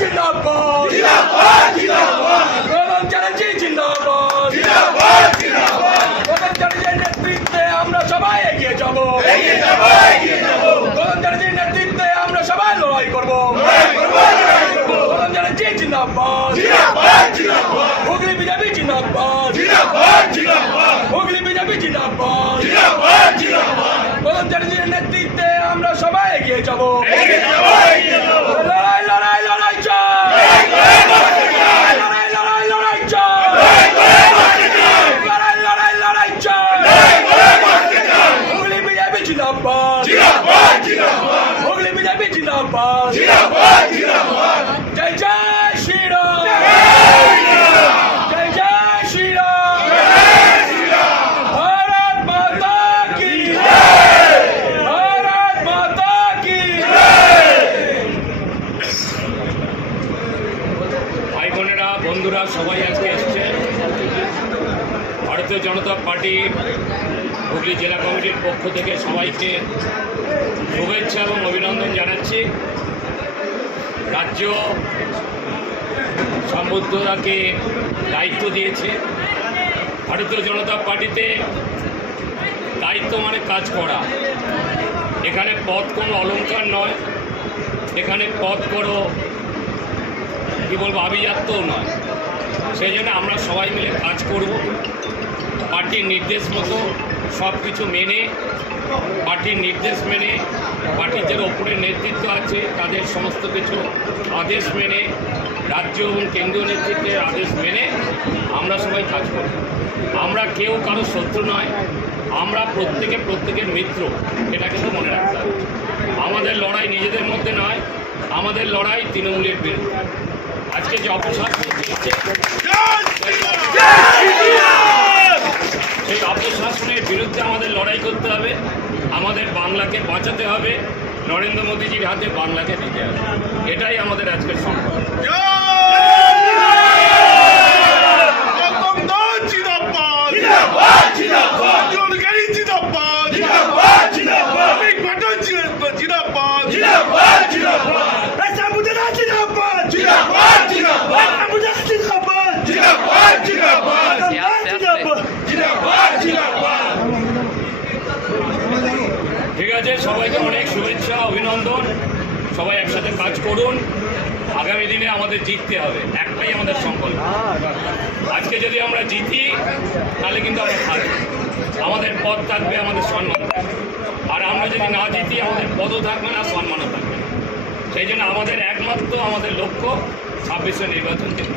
জিন্দাবাদ প্রধান চ্যাটার্জি জিন্দাবাদ প্রধান চ্যাটার্জির নেতৃত্বে আমরা সবাই এগিয়ে যাব প্রধান চ্যাটার্জির নেতৃত্বে আমরা সবাই লড়াই করব প্রধান চ্যাটার্জি জিন্দাবাদ হুগলি বিজেপি জিন্দাবাদ হুগলি বিজেপি জিন্দাবাদ প্রধান চ্যাটার্জির নেতৃত্বে আমরা সবাই এগিয়ে যাব লড়াই লড়াই লড়াই চাই লড়াই লড়াই লড়াই চাই লড়াই লড়াই লড়াই চাই হুগলি বিজেপি জিন্দাবাদ হুগলি বিজেপি জিন্দাবাদ জয় জয় শ্রীরাম জয় জয় শ্রীরাম ভারত মাতা কি ভারত মাতা কি ভাই বোনেরা বন্ধুরা সবাই আজকে এসছে ভারতীয় জনতা পার্টি হুগলি জেলা কমিটির পক্ষ থেকে সবাইকে শুভেচ্ছা এবং অভিনন্দন জানাচ্ছি। রাজ্য সম্বুদ্ধতাকে দায়িত্ব দিয়েছে। ভারতীয় জনতা পার্টিতে দায়িত্ব মানে কাজ করা। এখানে পদ কোনো অলংকার নয়, এখানে পদ কোনো কী বলবো আভিজাত্যও নয়। সেই জন্য আমরা সবাই মিলে কাজ করব, পার্টির নির্দেশ মতো সব কিছু মেনে, পার্টির নির্দেশ মেনে, পার্টির যারা ওপরে নেতৃত্ব আছে তাদের সমস্ত কিছু আদেশ মেনে, রাজ্য এবং কেন্দ্রীয় নেতৃত্বের আদেশ মেনে আমরা সবাই কাজ করব। আমরা কেউ কারো শত্রু নয়, আমরা প্রত্যেকের মিত্র, এটা কিন্তু মনে রাখতে হবে। আমাদের লড়াই নিজেদের মধ্যে নয়, আমাদের লড়াই তৃণমূলের বিরুদ্ধে। আজকে যে অপশাসন চলছে সেই অপশাসনের বিরুদ্ধে আমাদের লড়াই করতে হবে। আমাদের বাংলাকে বাঁচাতে হবে, নরেন্দ্র মোদীজির হাতে বাংলাকে দিতে হবে। এটাই আমাদের আজকের সংকল্প। ঠিক আছে, সবাইকে অনেক শুভেচ্ছা অভিনন্দন। সবাই একসাথে কাজ করুন। আগামী দিনে আমাদের জিততে হবে, একটাই আমাদের সংকল্প। আজকে যদি আমরা জিতি তাহলে কিন্তু আমরা থাকবো, আমাদের পদ থাকবে, আমাদের সম্মান থাকবে। আর আমরা যদি না জিতি আমাদের পদও থাকবে না, সম্মানও থাকবে না। সেই জন্য আমাদের একমাত্র আমাদের লক্ষ্য 26শে নির্বাচন দেব।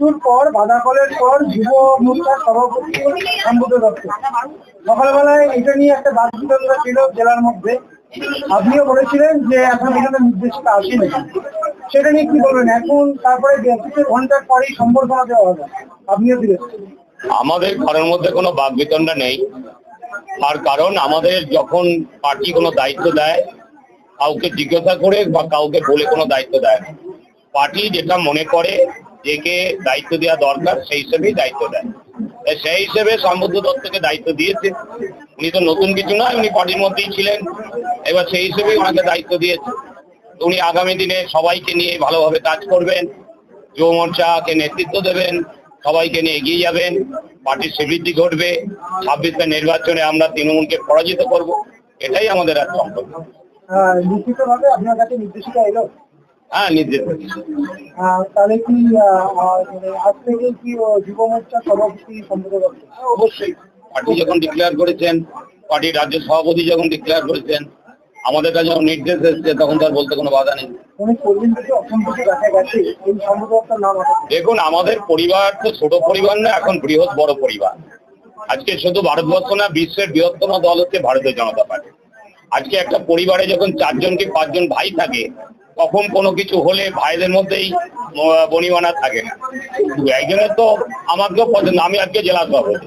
কিছুর পর বাদাকলের পর যুব মোর্চার সভাপতি সম্বুদ্ধ দত্ত সকালবেলায় এটা নিয়ে একটা বাদ বিতরণ ছিল জেলার মধ্যে। আপনিও বলেছিলেন যে এখন এখানে নির্দেশিকা আসেনি, সেটা নিয়ে কি বলবেন? এখন তারপরে কিছু ঘন্টার পরেই সম্বর্ধনা দেওয়া হবে, আপনিও দিলেন। আমাদের কারোর মধ্যে কোনো বাকবিতণ্ডা নেই। আর কারণ আমাদের যখন পার্টি কোনো দায়িত্ব দেয়, কাউকে জিজ্ঞাসা করে বা কাউকে বলে কোনো দায়িত্ব দেয় না। পার্টি যেটা মনে করে যে কে দায়িত্ব দেওয়া দরকার সেই হিসেবেই দায়িত্ব দেয়। তাই সেই হিসেবে সম্বুদ্ধ দত্তকে দায়িত্ব দিয়েছে। উনি তো নতুন কিছু নয়, উনি পার্টির মধ্যেই ছিলেন, এবার সেই হিসেবেই ওনাকে দায়িত্ব দিয়েছে। উনি আগামী দিনে সবাইকে নিয়ে ভালোভাবে কাজ করবেন, যুব মোর্চাকে নেতৃত্ব দেবেন, সবাইকে নিয়ে এগিয়ে যাবেন, পার্টির শ্রীবৃদ্ধি ঘটবে। 26 নির্বাচনে আমরা তৃণমূলকে পরাজিত করব, এটাই আমাদের আর সম্পর্ক। লিখিতভাবে আপনার কাছে নির্দেশিকা এলো? হ্যাঁ, নির্দেশ। তাহলে কি আজ থেকে কি যুব মোর্চা সভাপতি সম্বোধন করছে? অবশ্যই পার্টি যখন ডিক্লেয়ার করেছেন, পার্টির রাজ্য সভাপতি যখন ডিক্লেয়ার করেছেন, আমাদের কাছে যখন নির্দেশ এসেছে, তখন তার বলতে কোনো বাধা নেই। দেখুন, আমাদের পরিবার তো ছোট পরিবার না, এখন বৃহৎ বড় পরিবার। আজকে শুধু ভারতবর্ষ না, বিশ্বের বৃহত্তম দল হচ্ছে ভারতীয় জনতা পার্টি। আজকে একটা পরিবারে যখন 4 জন কি 5 জন ভাই থাকে, কখন কোনো কিছু হলে ভাইদের মধ্যেই বনিবানা থাকে না। একজনের তো আমাকেও পছন্দ, আমি আজকে জেলা সভাপতি,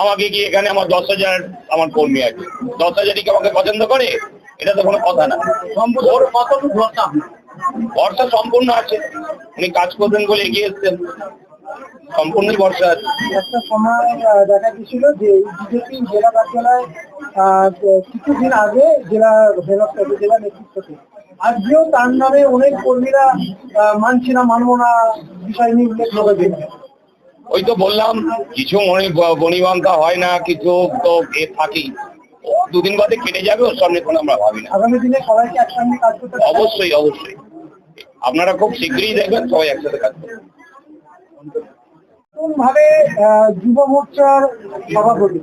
আমাকে কি এখানে আমার 10,000 আমার কর্মী আছে, 10,000ই কি আমাকে পছন্দ করে? এটা তো কোনো কথা না। ভরসা সম্পূর্ণ আছে, উনি কাজ করবেন বলে এগিয়ে এসছেন, সম্পূর্ণ ভরসা আছে। একটা সময় দেখা গেছিল যে বিজেপি জেলা কার্যালয় কিছুদিন আগে জেলা নেতৃত্বকে আজকেও তার নামে অনেক কর্মীরা মানছি না, মানবো না বিষয় নিয়ে উল্লেখ করে। ওই তো বললাম, কিছু মনে বনিবান্তা হয় না, কিছু তো থাকি, 2 দিন বাদে কেটে যাবে, ওর সামনে কোনো আমরা ভাবি না। আগামী দিনে সবাইকে একসঙ্গে কাজ করতে অবশ্যই অবশ্যই, আপনারা খুব শীঘ্রই দেখবেন সবাই একসাথে কাজ করবেন। নতুন ভাবে যুব মোর্চার সভাপতি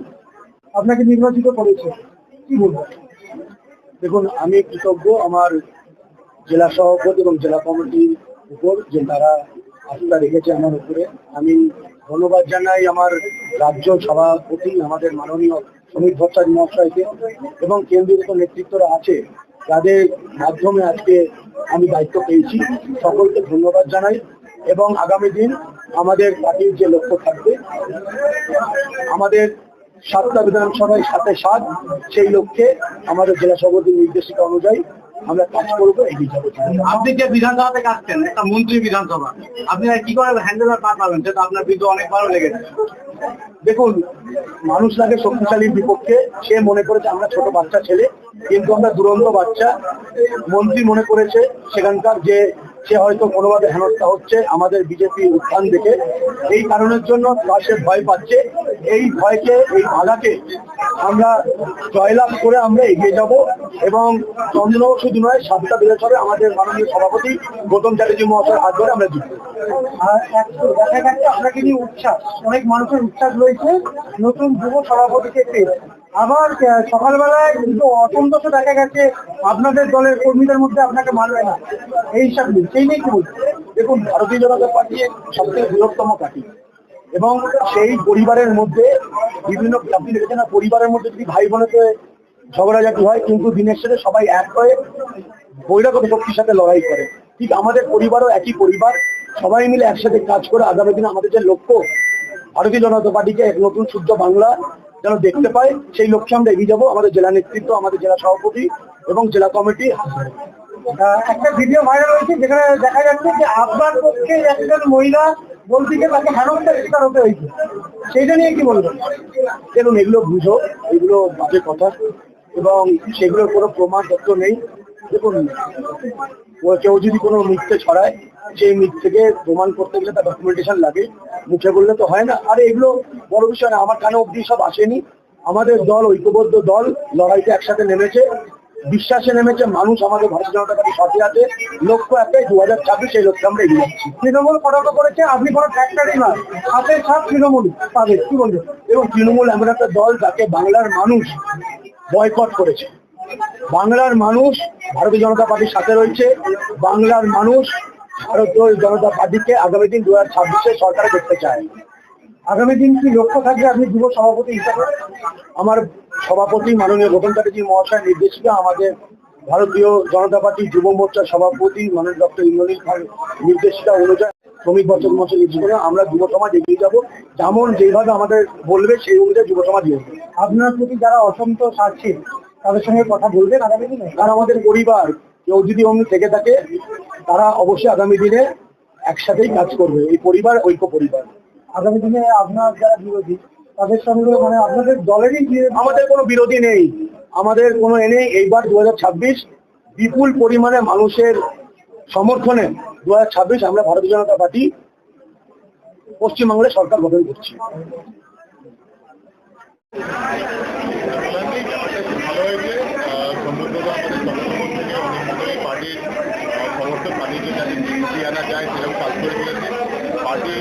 আপনাকে নির্বাচিত করেছে, কি বলবেন? দেখুন, আমি কৃতজ্ঞ আমার জেলা সভাপতি এবং জেলা কমিটির উপর যে তারা আস্থা রেখেছে আমার উপরে। আমি ধন্যবাদ জানাই আমার রাজ্য সভাপতি আমাদের মাননীয় সমীর ভট্টাচার্য মহাশয়কে এবং কেন্দ্রীয় যত নেতৃত্বরা আছে যাদের মাধ্যমে আজকে আমি দায়িত্ব পেয়েছি, সকলকে ধন্যবাদ জানাই। এবং আগামী দিন আমাদের পার্টির যে লক্ষ্য থাকবে, আমাদের 7টা বিধানসভায় 7-7, সেই লক্ষ্যে আমাদের জেলা সভাপতির নির্দেশিকা অনুযায়ী আমরা কাজ করবো, এগিয়ে যাবো। আপনি যে বিধানসভা থেকে আসছেন, একটা মন্ত্রী বিধানসভা, আপনি কি করে হ্যান্ডেল পার পাবেন? সেটা আপনার বিরুদ্ধে অনেকবারও লেগেছে। দেখুন, মানুষ লাগে শক্তিশালীর বিপক্ষে। সে মনে করেছে আমরা ছোট বাচ্চা ছেলে, কিন্তু আমরা দুরন্ত বাচ্চা। মন্ত্রী মনে করেছে সেখানকার যে সে হয়তো কোনোভাবে হেনস্থা হচ্ছে আমাদের বিজেপি উত্থান দেখে, এই কারণের জন্য সে ভয় পাচ্ছে। এই ভয়কে, এই বাধাকে আমরা জয়লাভ করে আমরা এগিয়ে যাব এবং চন্দ্রনগর শুধু নয়, 7টা বিধানসভায় আমাদের মাননীয় সভাপতি গৌতম চ্যাটার্জি মহাশয়ের হাত ধরে আমরা জিতব। আর দেখা যাচ্ছে আপনাকে নিয়ে উচ্ছ্বাস, অনেক মানুষের উচ্ছ্বাস রয়েছে নতুন যুব সভাপতিকে পেয়ে। আবার সকালবেলায় কিন্তু অসন্তোষ দেখা গেছে আপনাদের দলের কর্মীদের মধ্যে, আপনাকে মানবে না, এই হিসাব নেই, সেই নিয়ে কি বলছেন? দেখুন, ভারতীয় জনতা পার্টি সবথেকে বৃহত্তম পার্টি এবং সেই পরিবারের মধ্যে বিভিন্ন আপনি দেখেছেন না, পরিবারের মধ্যে যদি ভাই বোনেতে ঝগড়াঝাটি হয়, কিন্তু দিনের শেষে সবাই এক হয়ে বহিরাগত শক্তির সাথে লড়াই করে। ঠিক আমাদের পরিবারও একই পরিবার, সবাই মিলে একসাথে কাজ করে আগামী দিনে আমাদের যে লক্ষ্য, ভারতীয় জনতা পার্টিকে এক নতুন সূর্য বাংলা যেন দেখতে পায়, সেই লক্ষ্যে আমরা এগিয়ে যাবো। আমাদের জেলা নেতৃত্ব, আমাদের জেলা সভাপতি এবং জেলা কমিটি। একটা ভিডিও ভাইরাল হয়েছে যেখানে দেখা যাচ্ছে যে আপনার পক্ষে একজন মহিলা বলছিকে তাকে হেনস্থার শিকার হতে হয়েছে, সেইটা নিয়ে কি বলবেন? দেখুন, এগুলো বুঝো, এগুলো বাজে কথা এবং সেগুলোর কোনো প্রমাণ তথ্য নেই। দেখুন, কেউ যদি কোনো মিথ্যে ছড়ায়, সেই মিথ্যেকে প্রমাণ করতে গেলে তার ডকুমেন্টেশন লাগে, মুখে বললে তো হয় না। আর এগুলো বড় বিষয় না, আমার কানে অবধি সব আসেনি। আমাদের দল ঐক্যবদ্ধ দল, লড়াইতে একসাথে নেমেছে, বিশ্বাসে নেমেছে। মানুষ আমাদের ভারতীয় জনতা পার্টির সাথে আছে। লক্ষ্য একটাই, 2026, সেই লক্ষ্যে আমরা এগিয়ে যাচ্ছি। তৃণমূল কটাক্ষ করেছে, আপনি কোনো ফ্যাক্টরি না, 7-7 তৃণমূল পাবে, কি বলবেন? এবং তৃণমূল এমন একটা দল যাকে বাংলার মানুষ বয়কট করেছে। বাংলার মানুষ ভারতীয় জনতা পার্টির সাথে রয়েছে, বাংলার মানুষ ভারতীয় জনতা পার্টিকে আগামী দিন 2026-এ সরকারে দেখতে চায়। আগামী দিন কি লক্ষ্য থাকবে আপনি যুব সভাপতি হিসাবে? আমার সভাপতি মাননীয় গৌতম চ্যাটার্জি মহাশয় নির্দেশিকা, আমাদের ভারতীয় জনতা পার্টি যুব মোর্চার সভাপতি মাননীয় ডক্টর ইন্দ্রনীল খান নির্দেশিকা অনুযায়ী শ্রমিক বর্ষক মঞ্চের নির্দেশিকা আমরা যুব সমাজ এগিয়ে যাবো, যেমন যেভাবে আমাদের বলবে সেই অনুযায়ী যুব সমাজ এগিয়ে যাবে। আপনার প্রতি যারা অসন্তোষ আছে তাদের সঙ্গে কথা বলবেন আগামী দিনে? আর আমাদের পরিবার কেউ যদি অন্য থেকে থাকে তারা অবশ্যই আগামী দিনে একসাথেই কাজ করবে, এই পরিবার ঐক্য পরিবার। আগামী দিনে আপনার যারা বিরোধী তাদের সঙ্গে মানে আপনাদের দলেরই আমাদের কোনো বিরোধী নেই, আমাদের কোনো নেই। এইবার 2026 বিপুল পরিমাণে মানুষের সমর্থনে 2026 আমরা ভারতীয় জনতা পার্টি পশ্চিমবঙ্গের সরকার গঠন করছি। ভালো হয়েছে। সম্ভবত আমাদের চট্টগ্রাম থেকে অনেক পার্টির সমস্ত পার্টিকে যাতে জিতিয়ে আনা যায় সেরকম কাজ করে চলেছে। পার্টি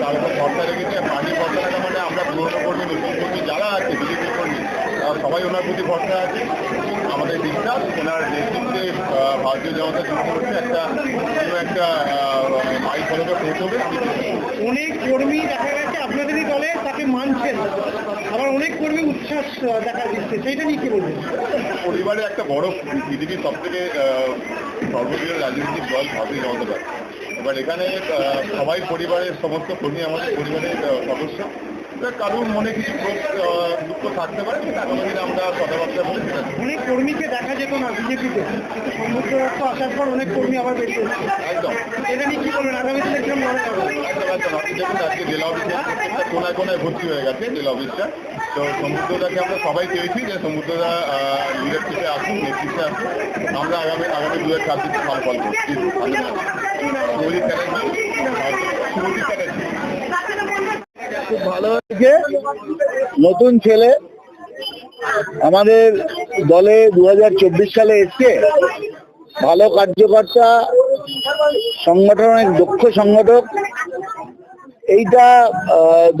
তার উপর ভরসা রেখেছে। পার্টি ভরসা রাখা মানে আমরা পুরনো কর্মী নতুন কর্মী যারা আছে বিজেপি কর্মী সবাই ওনার প্রতি ভরসা আছে। আমাদের বিশ্বাস ওনার নেতৃত্বে ভারতীয় জনতা যুক্ত করছে একটা মাইল ফলকে পৌঁছবে। অনেক কর্মী দেখা গেছে আপনাদেরই দলে তাকে মানছেন, আবার অনেক কর্মী উচ্ছ্বাস দেখা দিচ্ছে, সেইটা নিয়ে কি বলবেন? পরিবারের একটা বড় পৃথিবীর সব থেকে সর্ববৃহৎ রাজনৈতিক দল ভারতীয় জনতা পার্টি। এবার এখানে সবাই পরিবারের সমস্ত কর্মী আমাদের পরিবারের সদস্য। কারোর মনে কিছু দুঃখ থাকতে পারে, কিন্তু আগামী দিনে আমরা কথাবার্তা বলে সেটা অনেক কর্মীকে দেখা যেত না বিজেপিতে, কিন্তু সমুদ্র রক্ত আসার পর অনেক কর্মী আবার বেরিয়ে এসেছে। একদম এটা নিয়ে কি বলবেন? আগামী দিনে কিরকম লড়াই হবে? একদম আপনি দেখুন আজকে জেলা অফিসে কোনায় কোনায় ভর্তি হয়ে গেছে জেলা অফিসটা। তো সমুদ্রদাকে আমরা সবাই চেয়েছি যে সমুদ্রদা লিডারশিপে আসুন, নেতৃত্বে আসুন। আমরা আগামী 2026 ভালো ফল করছি। শুভজিৎ চ্যাটার্জি খুব ভালো হয়েছে, নতুন ছেলে আমাদের দলে 2024 সালে এসছে, ভালো কার্যকর্তা, সংগঠনের দক্ষ সংগঠক। এইটা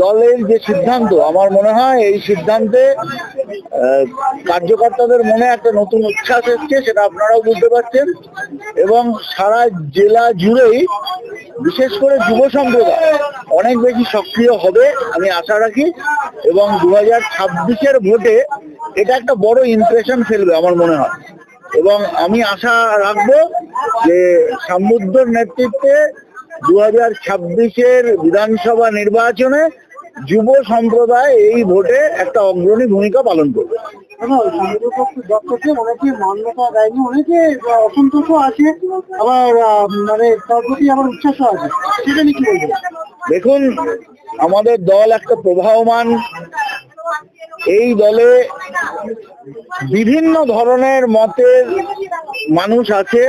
দলের যে সিদ্ধান্ত, আমার মনে হয় এই সিদ্ধান্তে কার্যকর্তাদের মনে একটা নতুন উচ্ছ্বাস এসছে, সেটা আপনারাও বুঝতে পারছেন। এবং সারা জেলা জুড়েই বিশেষ করে যুব সম্প্রদায় অনেক বেশি সক্রিয় হবে আমি আশা রাখি, এবং 2026-এর ভোটে এটা একটা বড় ইমপ্রেশন ফেলবে আমার মনে হয়। এবং আমি আশা রাখবো যে সমুদ্রর নেতৃত্বে 2026-এর বিধানসভা নির্বাচনে যুব সম্প্রদায় এই ভোটে একটা অগ্রণী ভূমিকা পালন করবে। অনেকে মান্যতা দেয়নি, অনেকে অসন্তোষও আছে, আবার মানে তার প্রতি আবার উচ্ছ্বাসও আছে, সেটা নিয়ে কি বলবেন? দেখুন, আমাদের দল একটা প্রবাহমান, এই দলে বিভিন্ন ধরনের মতের মানুষ আছে।